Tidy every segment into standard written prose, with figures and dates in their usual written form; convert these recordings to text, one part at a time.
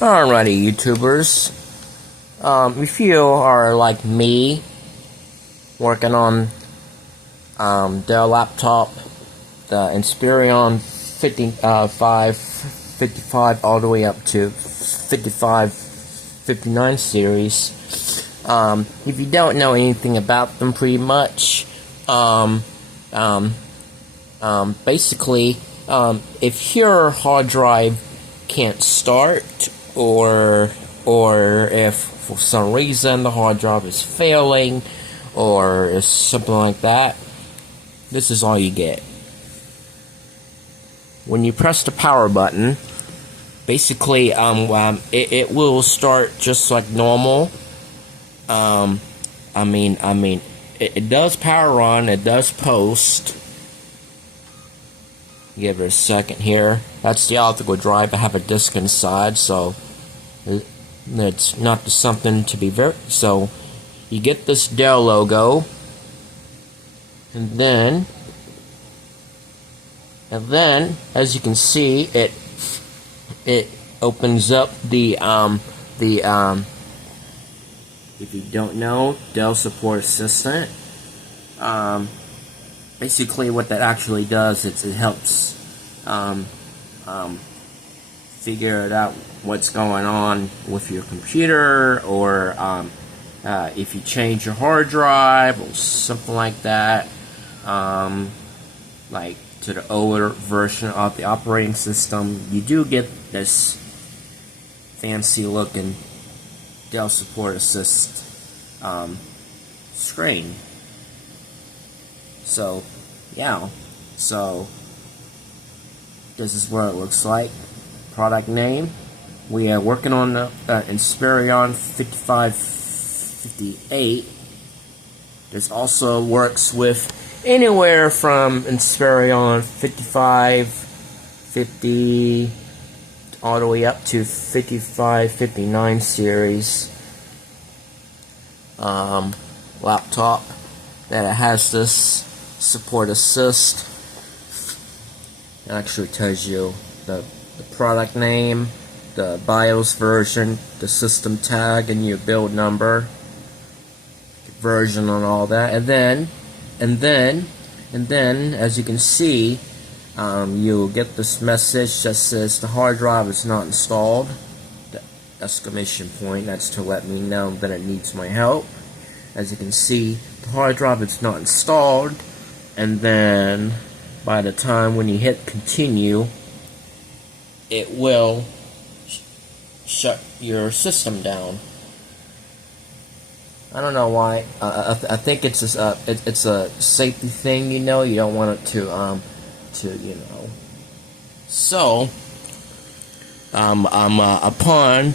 Alrighty, YouTubers. If you are like me, working on Dell laptop, the Inspiron 55 all the way up to 59 series. If you don't know anything about them, pretty much, basically, if your hard drive can't start, or if for some reason the hard drive is failing, or something like that, this is all you get. When you press the power button, basically, it will start just like normal. It does power on, it does post. Give it a second here. That's the optical drive. I have a disk inside, so it's not something to be very. So you get this Dell logo, and then as you can see, it opens up the if you don't know, Dell Support Assistant. Basically, what that actually does is it helps figure it out what's going on with your computer, or if you change your hard drive or something like that, like to the older version of the operating system, you do get this fancy looking Dell Support Assist screen. So, yeah, so this is what it looks like. Product name, we are working on the Inspiron 5558. This also works with anywhere from Inspiron 5550 all the way up to 5559 series laptop that has this Support Assist. It actually tells you the product name, the BIOS version, the system tag, and your build number, version, and all that. And then, as you can see, you'll get this message that says the hard drive is not installed. The exclamation point. That's to let me know that it needs my help. As you can see, the hard drive is not installed. And then, by the time when you hit continue, it will shut your system down. I don't know why. I think it's a safety thing. You don't want it to So, upon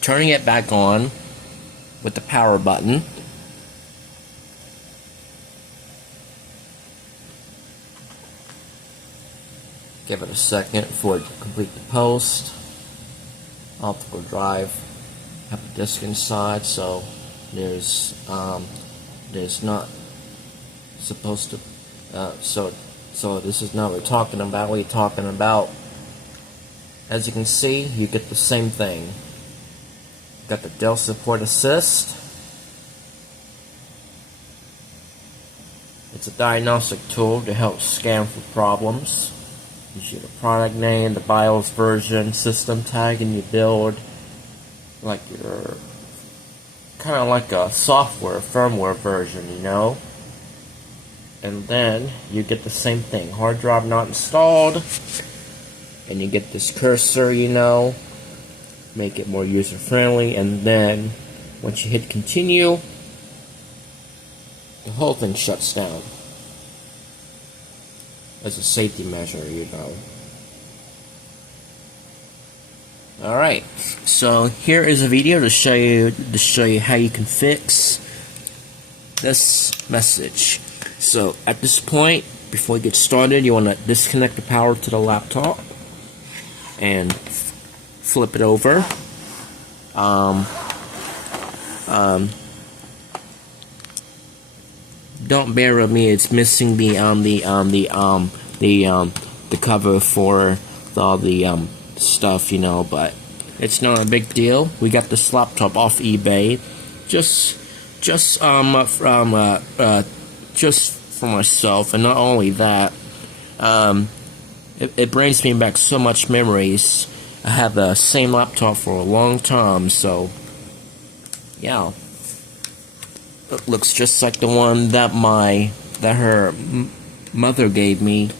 turning it back on with the power button, give it a second for it to complete the post. Optical drive, have a disk inside, so there's not supposed to. So this is not what we're talking about. We're talking about, as you can see, you get the same thing. Got the Dell Support Assist. It's a diagnostic tool to help scan for problems. You see the product name, the BIOS version, system tag, and you build like your kind of like a software, firmware version, And then you get the same thing, hard drive not installed, and you get this cursor, make it more user friendly, and then once you hit continue, the whole thing shuts down. As a safety measure, Alright, so here is a video to show you how you can fix this message. So at this point, before you get started, you want to disconnect the power to the laptop and flip it over. Don't bear with me. It's missing the cover for all the stuff, you know, but it's not a big deal. We got this laptop off eBay, just for myself, and not only that, it brings me back so much memories. I had the same laptop for a long time, so yeah, it looks just like the one that her mother gave me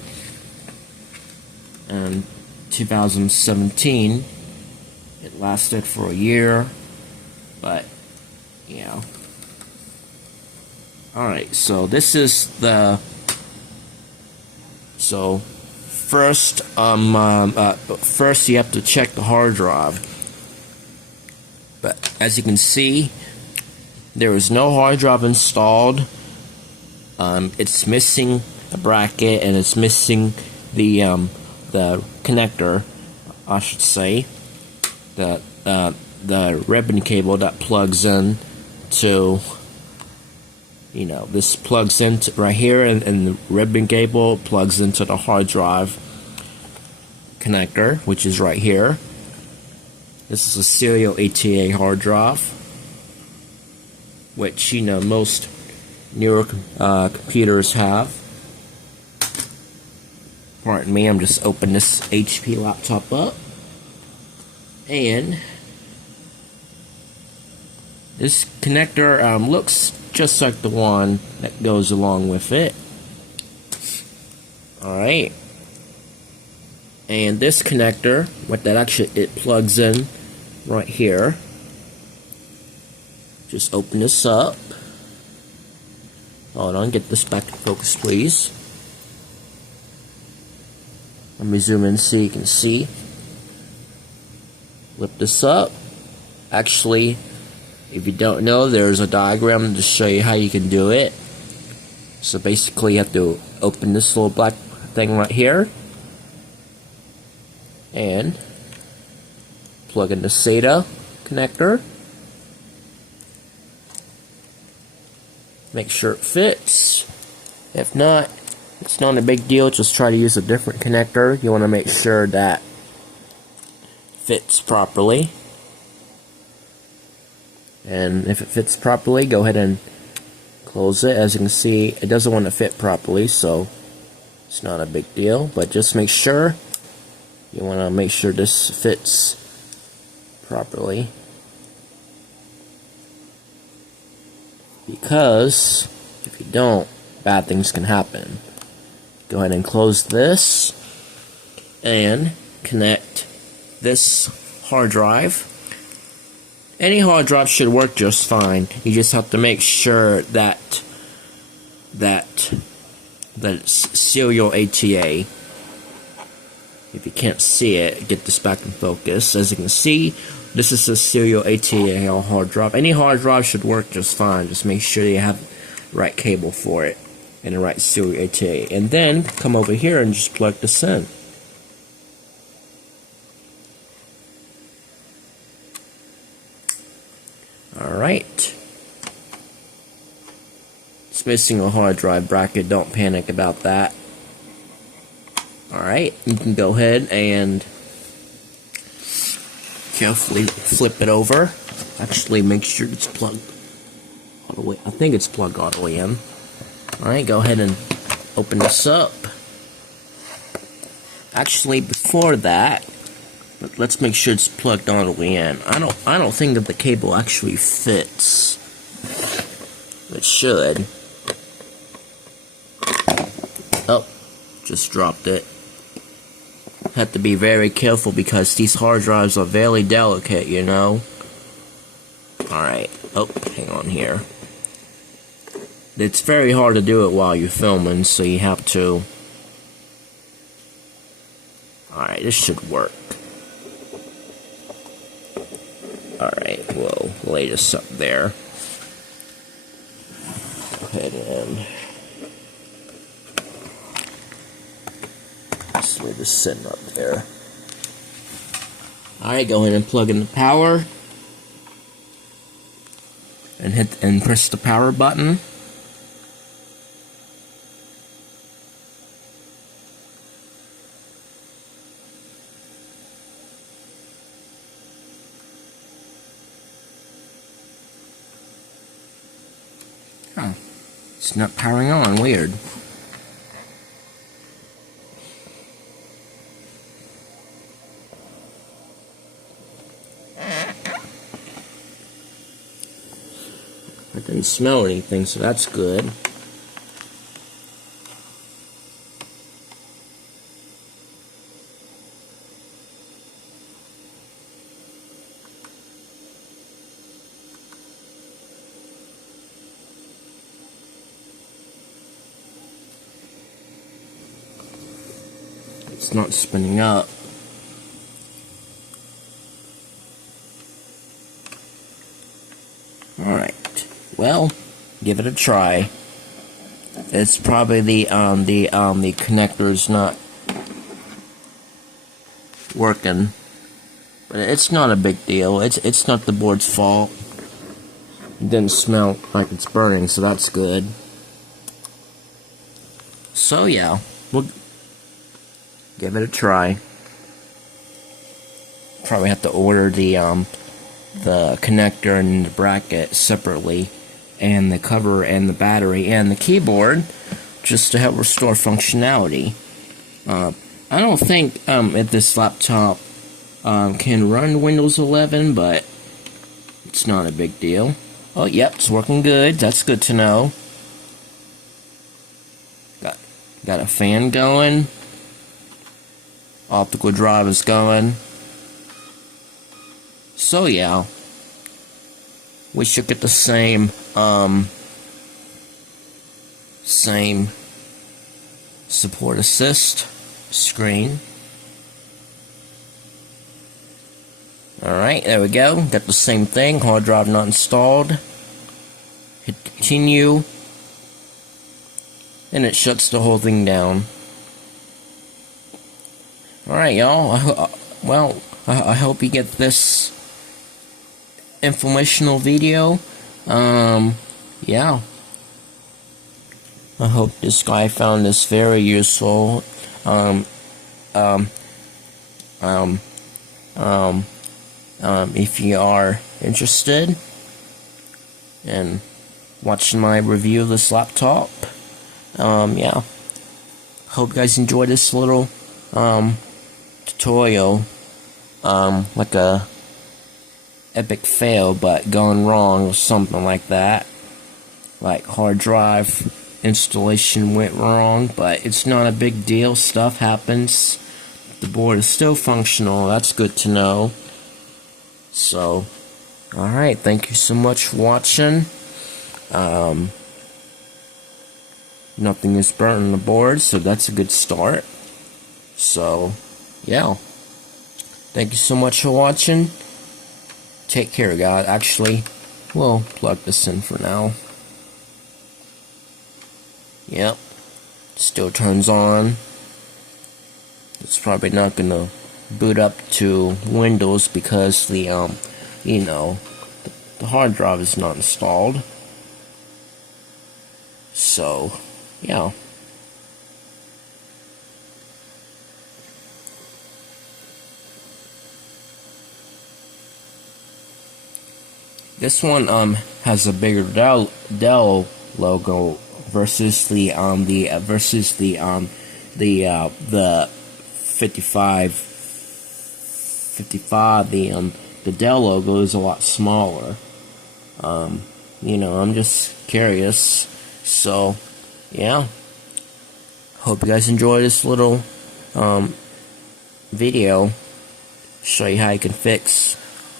in 2017. It lasted for a year, but yeah. Alright, so this is the... So, first you have to check the hard drive. But as you can see, there is no hard drive installed. It's missing a bracket, and it's missing the connector, I should say. The ribbon cable that plugs in to, you know, this plugs into right here, and the ribbon cable plugs into the hard drive connector, which is right here. This is a serial ATA hard drive, which, you know, most newer computers have. Pardon me, I'm just opening this HP laptop up, and this connector looks just like the one that goes along with it. Alright. And this connector, it plugs in right here. Just open this up. Hold on, get this back in focus, please. Let me zoom in so you can see. Flip this up. Actually, if you don't know, there's a diagram to show you how you can do it. So basically, you have to open this little black thing right here and plug in the SATA connector. Make sure it fits. If not, it's not a big deal. Just try to use a different connector. You want to make sure that fits properly. And if it fits properly, go ahead and close it. As you can see, it doesn't want to fit properly, so it's not a big deal. But just make sure, you want to make sure this fits properly, because if you don't, bad things can happen. Go ahead and close this and connect this hard drive. Any hard drive should work just fine. You just have to make sure that it's serial ATA. If you can't see it, get this back in focus. As you can see, this is a serial ATA hard drive. Any hard drive should work just fine. Just make sure you have the right cable for it and the right serial ATA. And then come over here and just plug this in. Alright. It's missing a hard drive bracket. Don't panic about that. Alright, you can go ahead and carefully flip it over. Actually, make sure it's plugged all the way. I think it's plugged all the way in. Alright, go ahead and open this up. Actually, before that, let's make sure it's plugged all the way in. I don't think that the cable actually fits. It should. Oh, just dropped it. Have to be very careful because these hard drives are very delicate, you know. Alright. Oh, hang on here. It's very hard to do it while you're filming, so you have to. Alright, this should work. Alright, we'll lay this up there. Go ahead and just leave this sitting up there. Alright, go ahead and plug in the power. And press the power button. Oh, it's not powering on. Weird. I didn't smell anything, so that's good. It's not spinning up. Alright, well, give it a try. It's probably the connector's not working, but it's not a big deal. It's not the board's fault. It didn't smell like it's burning, so that's good. So yeah, we'll give it a try. Probably have to order the connector and the bracket separately, and the cover and the battery and the keyboard, just to help restore functionality. I don't think if this laptop can run Windows 11, but it's not a big deal. Oh, yep, it's working good. That's good to know. Got a fan going. Optical drive is going. So yeah, we should get the same support assist screen. Alright, there we go. Got the same thing. Hard drive not installed. Hit continue, and it shuts the whole thing down. Alright, y'all. Well, I hope you get this informational video. Yeah. I hope this guy found this very useful. If you are interested in watching my review of this laptop, yeah. Hope you guys enjoyed this little tutorial. Like a epic fail, but gone wrong or something like that. Like hard drive installation went wrong, but it's not a big deal. Stuff happens. The board is still functional. That's good to know. So, alright, thank you so much for watching. Nothing is burnt on the board, so that's a good start. So, yeah. Thank you so much for watching. Take care, guys. Actually, we'll plug this in for now. Yep. Still turns on. It's probably not gonna boot up to Windows because the the hard drive is not installed. So, yeah. This one has a bigger Dell logo versus the 55. The Dell logo is a lot smaller. I'm just curious. So, yeah. Hope you guys enjoy this little video. Show you how you can fix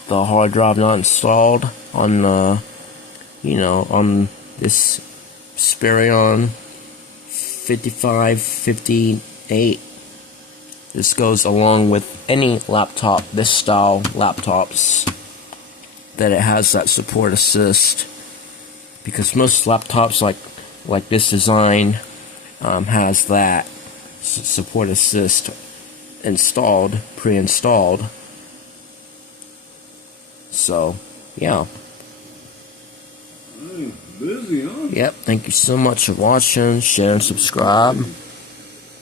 the hard drive not installed on on this Inspiron 5558. This goes along with any laptop, this style laptops, that it has that support assist, because most laptops like this design has that support assist installed, pre-installed. So, yeah. Busy, huh? Yep, thank you so much for watching, share, and subscribe.